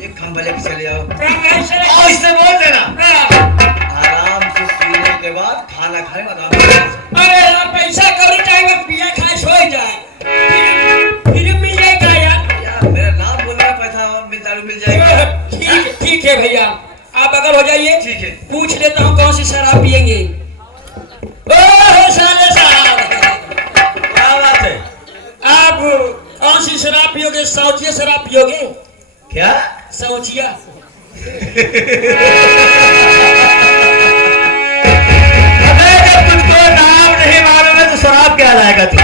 एक खंभा लेके चले आओ। कैसे आओ इससे बोल देना। हाँ। आराम से पीने के बाद खाना खाए आराम से। अरे यार पैसा कौड़ी चाहिए पिया खाए सो जाए फिर मिल जाएगा यार। यार मेरा नाम बोलना पैसा दारू मिल जाएगा। ठीक है भैया आप अगर हो जाइए। ठीक है पूछ लेता हूँ कौन सी शराब पियेंगे। साले साहब क्या बात है? आप कौन सी शराब पियोगे? सौचिया शराब पियोगे? क्या सौचिया अबे जब तुझको नाम नहीं मालूम है तो शराब क्या लाएगा तू?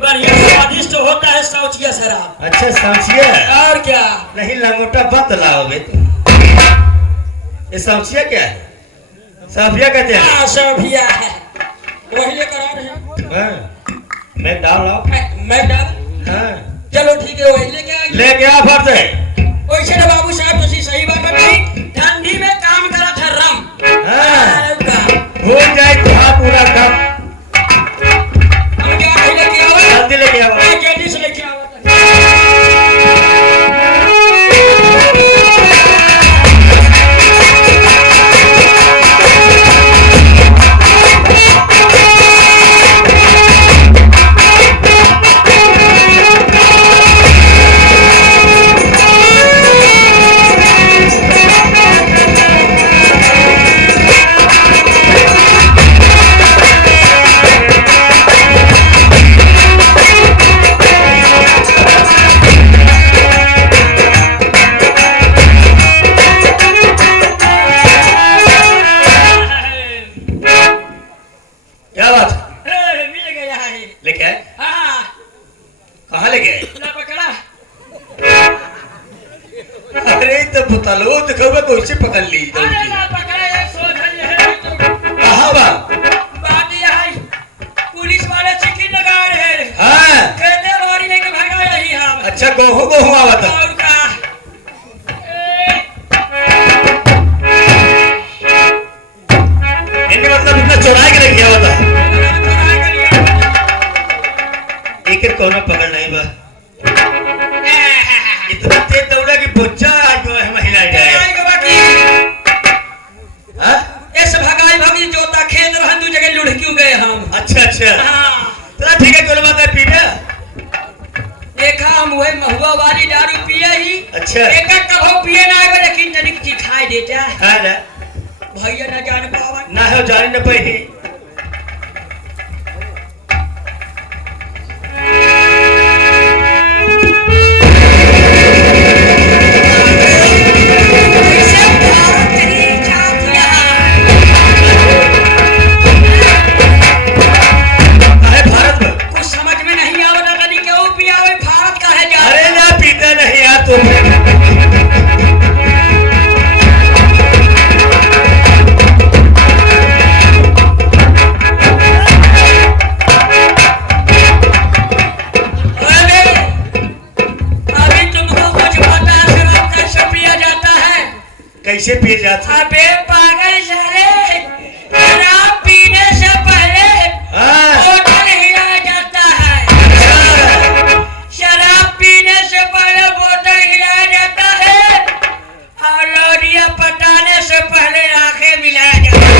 बढ़िया स्वादिष्ट होता है सौचिया शराब। अच्छा सौचिया और क्या? नहीं लंगोटा बत लाओ बे तू। ये सौचिया क्या है? सौफिया कहते हैं। हाँ सौफिया है वही लेकर आ रहे हैं। हाँ, मैं डाल लाओ। मैं डाल हाँ चलो ठीक है वही लेके आएंगे। ले गया फट से। वैसे ना बाबू साहब तुसी सही बात बताई ठंडी में काम करा था रम। हाँ भूल जाए तो हाँ पूरा काम हम क्या कहीं लेके आओ? जल्दी लेके आओ। जल्दी से लेके आओ। क्या बात है? मिल गया है। लेके आए? हाँ कहाँ लेके आए? ना पकड़ा। अरे तो बुतलो दिखोगे तो उसे पकड़ ली। अरे ना पकड़ा ये सोचल है। कहाँ बा? बात यह है पुलिस वाले चिट्ठी लगा रहे हैं। हाँ कहते मारी लेके भगा रही हम। अच्छा गोहू गोहू आवा था। और का इनके मतलब इतना चौराहे के लेके आवा था। एक एक कोने पकड़ नहीं बा। इतना तेज दौड़ा कि बच्चा आज जो है महिला जाए। हाँ? इस भगाई भगी जोता खेत रहन दू जगह लुढ़क्यू गए हम। अच्छा अच्छा हाँ तो ठीक है कोई बात नहीं पीना। देखा हम वही महुआ वाली दारू पिए ही। अच्छा एक कभो पिए ना आवे लेकिन तनिक की खाई देता है। हाँ ना भैया ना जान पावा। ना हो जाने न पाई। ऐसे भारत नहीं जातिया। अरे भारत में कुछ समझ में नहीं आवता तनी क्यों पिया वही भारत का है जा। अरे ना पीता नहीं यार तुम। कैसे पिए जाते? अबे पागल साले शराब पीने से पहले हाँ बोतल हिलाया जाता है। शराब पीने से पहले बोतल हिलाया जाता है और लोरिया पटाने से पहले आंखें मिलाया जाता है।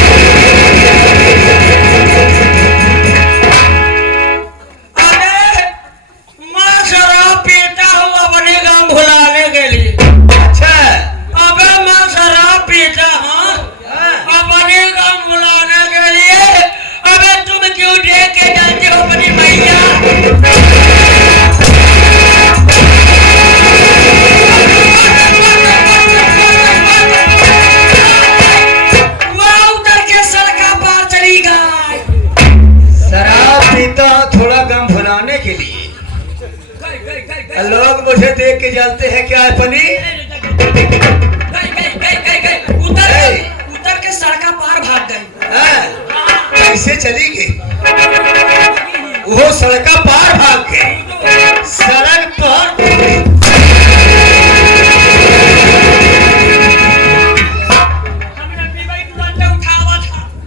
अरे मैं शराब पीता हूँ अपने गम भुलाने के लिए। अच्छा अबे मैं शराब पीता हूँ अपने गम भुलाने के लिए। अबे तुम क्यों देख के जाते हो अपनी मैया? वहाँ उतर के सड़का पार चली गई। शराब पीता हूँ थोड़ा गम भुलाने के लिए। लोग मुझे देख के जानते हैं क्या है पनी? उतर के सड़का पार भाग गई। हाँ, कैसे चली गई? वो सड़का पार भाग गई। सड़क पर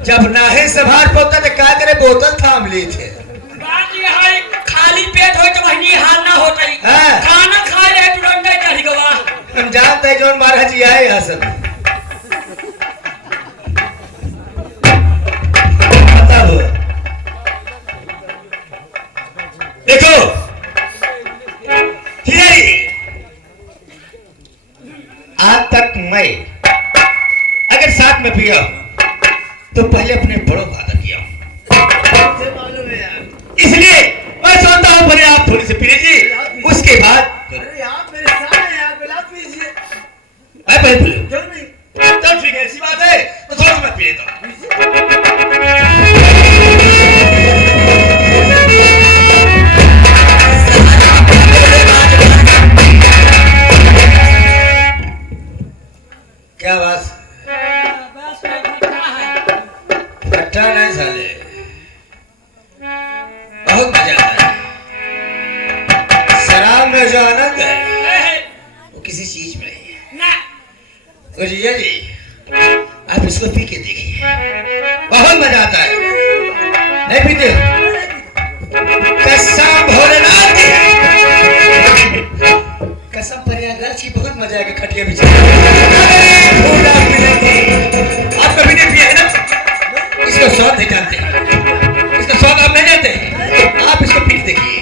जब नाहे संभाल पोता तो क्या करे बोतल थाम ली थे। बात यह है खाली पेट हो तो वही हाल ना होता ही। हाँ। खान जी आए यहाँ सब बताओ। देखो हिरारी, आज तक मैं अगर साथ में पिया तो पहले अपने बड़ों का आदर किया, इसलिए मैं सोचता हूँ पहले आप थोड़ी सी पी लीजिए, उसके बाद मैं पहले पी लूं। चल ठीक है, ऐसी बात है तो थोड़ा सा मैं पी लेता हूँ। क्या बात? खट्टा नहीं साले, बहुत मजा आता है। शराब में जो आनंद है वो किसी चीज में नहीं है। तो जीजा जी आप इसको पी के देखिए, बहुत मजा आता है। नहीं पीते? कसम भोलेनाथ की, कसम प्रयागराज की, बहुत मजा आएगा खटिया बिछा। आप कभी नहीं पिए है ना? इसका स्वाद नहीं जानते, इसका स्वाद आप नहीं जानते, आप इसको पी के देखिए।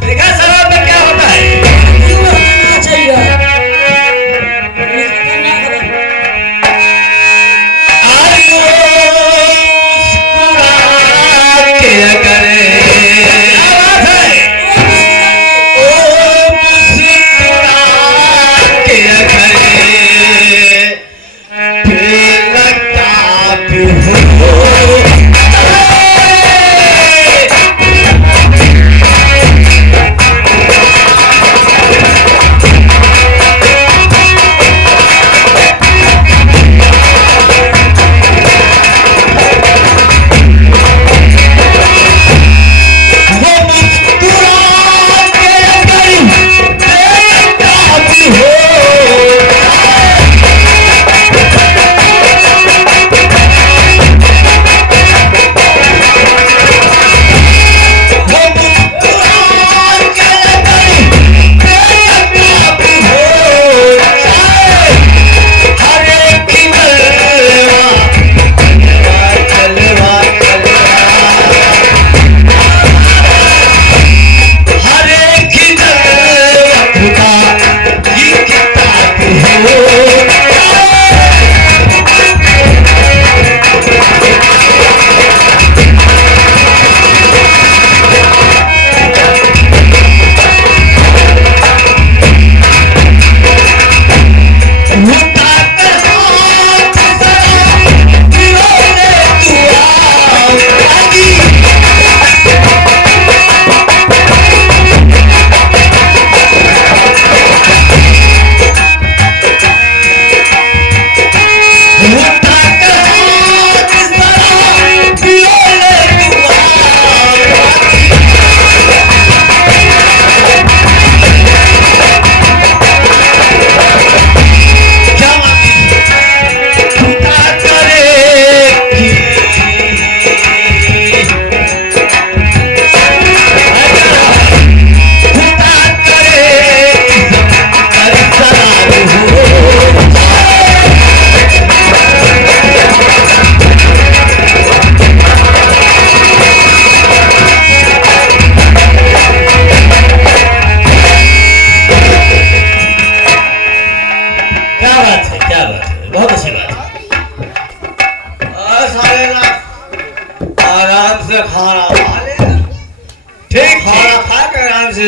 देखा शराब में क्या होता है?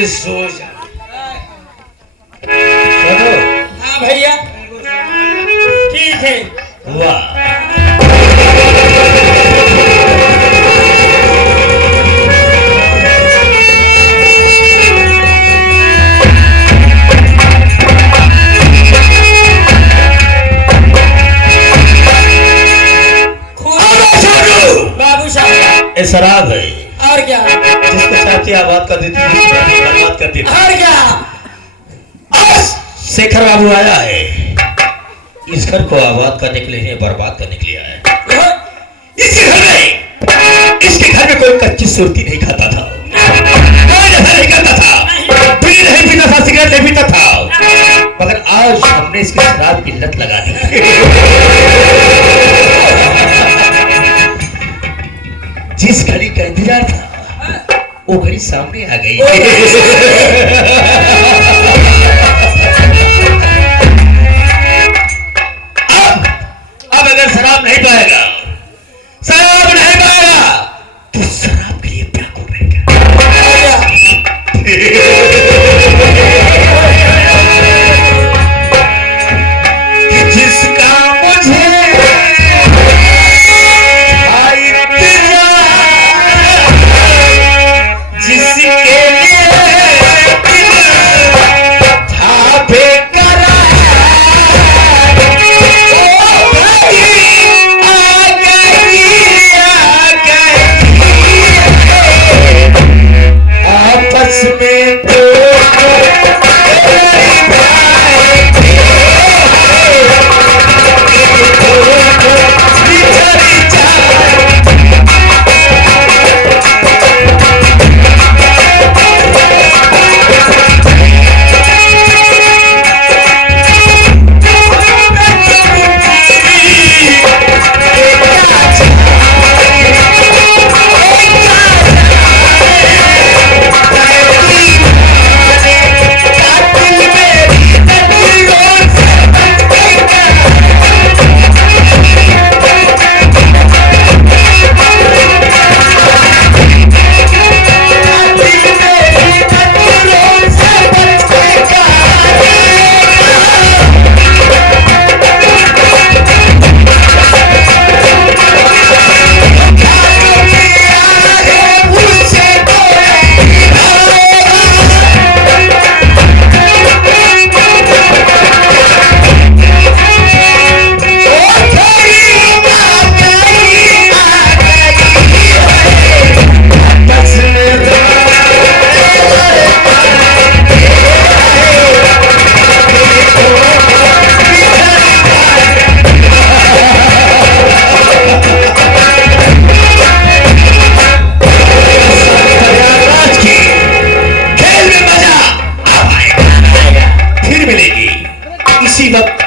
सो जा। हाँ भैया ठीक है। वाह शराब है। और क्या? जिसको चाहती आबाद कर देती है, बर्बाद कर देती है। और क्या? आज शेखर बाबू आया है, इस घर को आबाद करने के लिए, बर्बाद करने के लिए आया है। इसी घर में, इसके घर में कोई कच्ची सुरती नहीं खाता था, कोई नशा नहीं करता था, बीड़ी नहीं पीता था, सिगरेट नहीं पीता था, मगर आज हमने इसकी शराब की लत लगा दी। जिस घड़ी का इंतजार था वो घड़ी सामने आ गई। अब अगर शराब नहीं पाएगा, शराब नहीं पाएगा तो शराब के लिए व्याकुल रहेगा। जिसका मुझे जिसके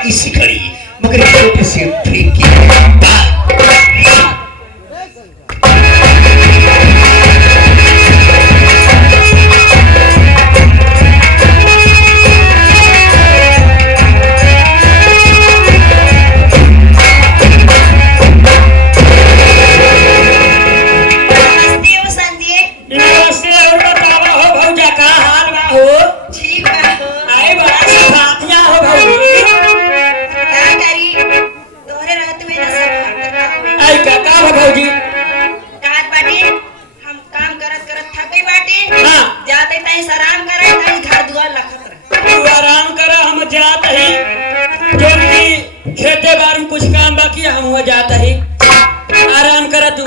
इसी घड़ी मगर एक छोटे से ब्रेक की खेते बार में कुछ काम बाकी हम हो जाता है, आराम कर तू।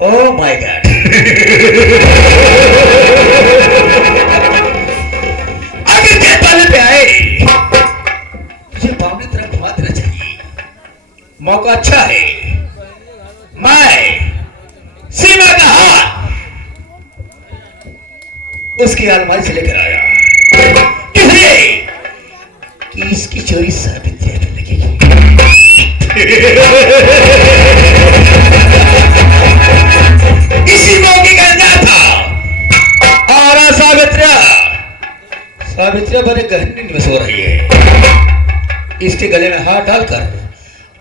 Oh my God! अगर खेत वाले पे आए तुझे बावली तरफ घुमा देना चाहिए, मौका अच्छा है। मैं सीमा का हाथ उसकी अलमारी से लेकर आया, इसलिए कि इसकी चोरी साबित पे लगेगी। इसी मौके का इंतजार था और सावित्रिया बड़े गहन नींद में सो रही है। इसके गले में हाथ डालकर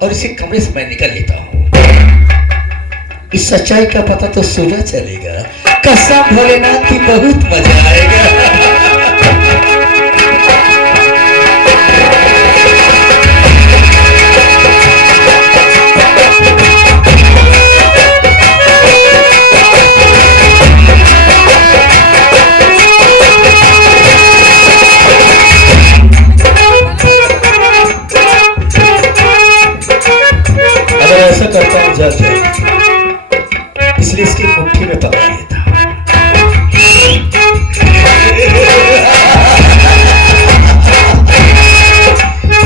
और इसी कमरे से मैं निकल लेता हूँ। इस सच्चाई का पता तो सुबह चलेगा। कसम भोलेनाथ की बहुत मजा आएगा। अगर ऐसा करता हूँ जज, इसलिए इसकी मुट्ठी में पकड़ लेता हूँ।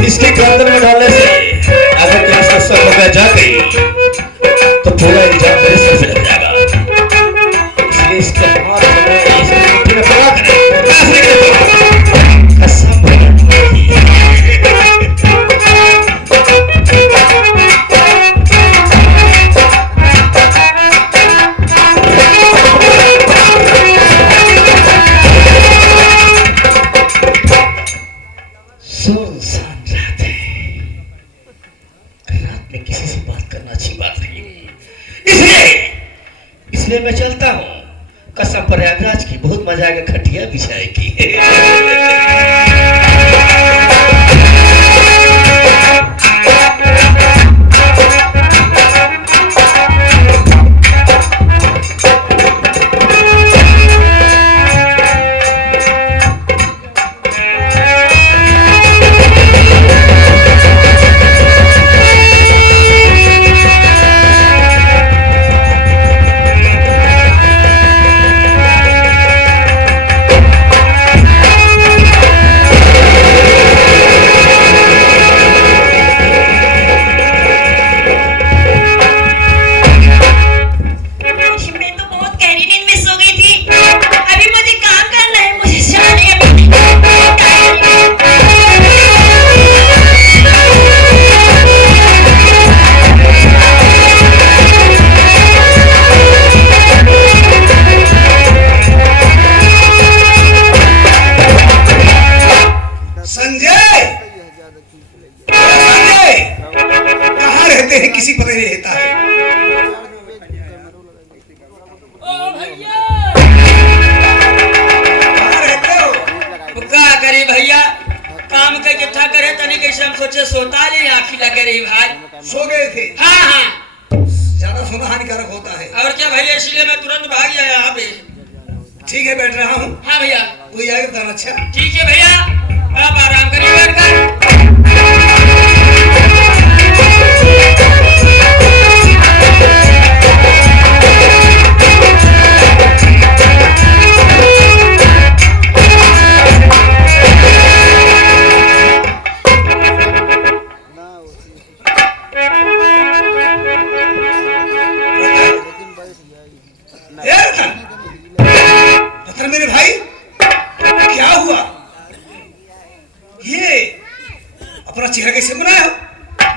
इसकी गर्दन में डालने से अगर कोई इसका सर होकर जा गई तो पूरा इल्जाम मेरे सर पे लग जाएगा। इसलिए इसके हाथ में इसकी मुट्ठी में पकड़ा कर कसम मैं चलता हूँ। कसम प्रयागराज की बहुत मजा आएगा खटिया बिछाए की। किसी पता नहीं रहता है। ओ भैया कहाँ रहते हो? क्या करे भैया, काम का इकट्ठा करे तनी कैसे हम सोचे सोता नहीं आखी लगे रही भाई। सो गए थे? हाँ हाँ, ज्यादा सोना हानिकारक होता है। और क्या भैया, इसलिए मैं तुरंत भाग गया यहाँ पे। ठीक है, बैठ रहा हूँ। हाँ भैया, कोई आगे बताना। अच्छा ठीक है भैया, आप आराम करिए बैठकर। मेरे भाई, क्या हुआ? ये अपना चेहरा कैसे बनाया हो?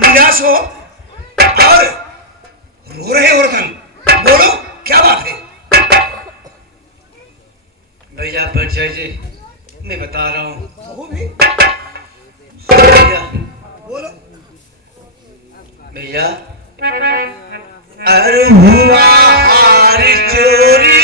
निराश हो और रो रहे हो रतन, बोलो क्या बात है? भैया बैठ जाइए, मैं बता रहा हूँ। बोलो भैया। अरे हुआ हारी चोरी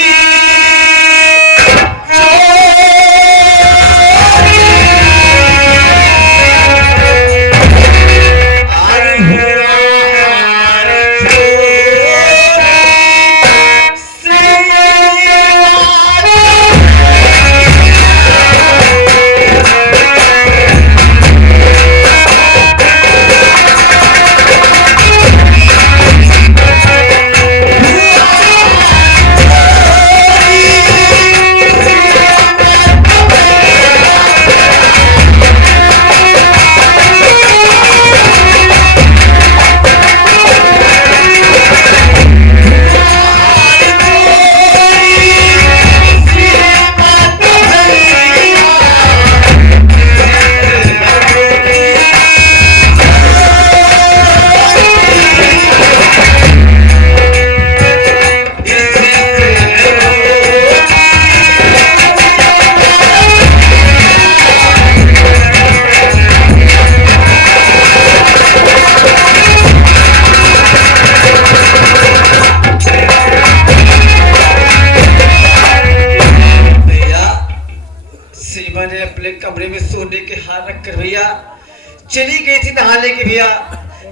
चली गई थी नहाने के भैया।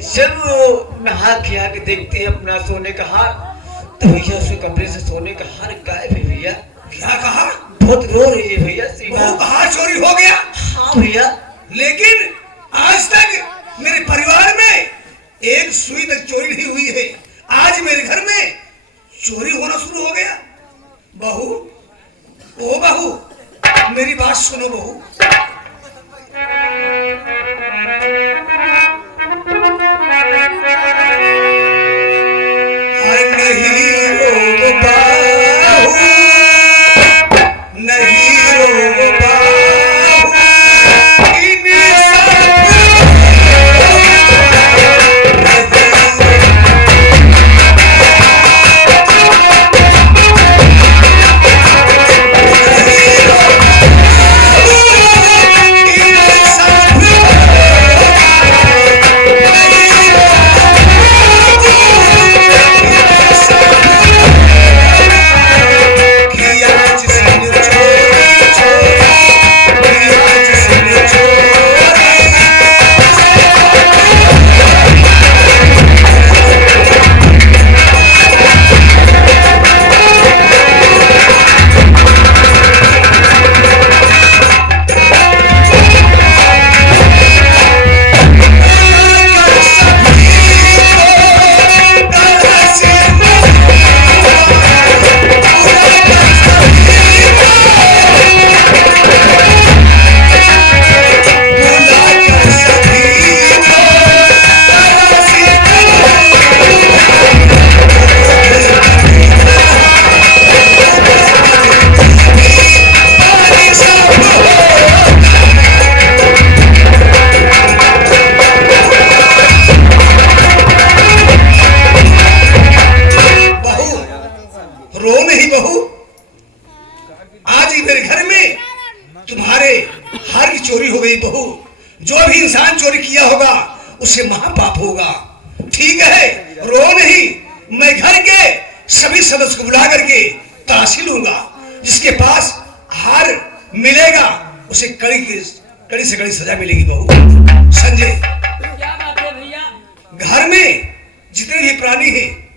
जब वो नहा खिया के देखते हैं अपना सोने का हार, तो भैया उसके कमरे से सोने का हार गायब है भैया। क्या कहा? बहुत रो रही है भैया सीमा। बहू का हार चोरी हो गया? हाँ भैया। लेकिन आज तक मेरे परिवार में एक सुई तक चोरी नहीं हुई है। आज मेरे घर में चोरी होना शुरू हो गया। बहू, ओ बहू, मेरी बात सुनो बहू। नहीं रो बहू, नहीं रो बहू, चोरी हो गई बहू। जो भी इंसान चोरी किया होगा उसे महापाप होगा। ठीक है, रो नहीं, मैं घर के सभी सदस्य को बुला करके तलाशी लूंगा। जिसके पास हार मिलेगा उसे कड़ी से कड़ी सजा मिलेगी बहू। संजय, क्या बात है भैया? घर में जितने भी प्राणी हैं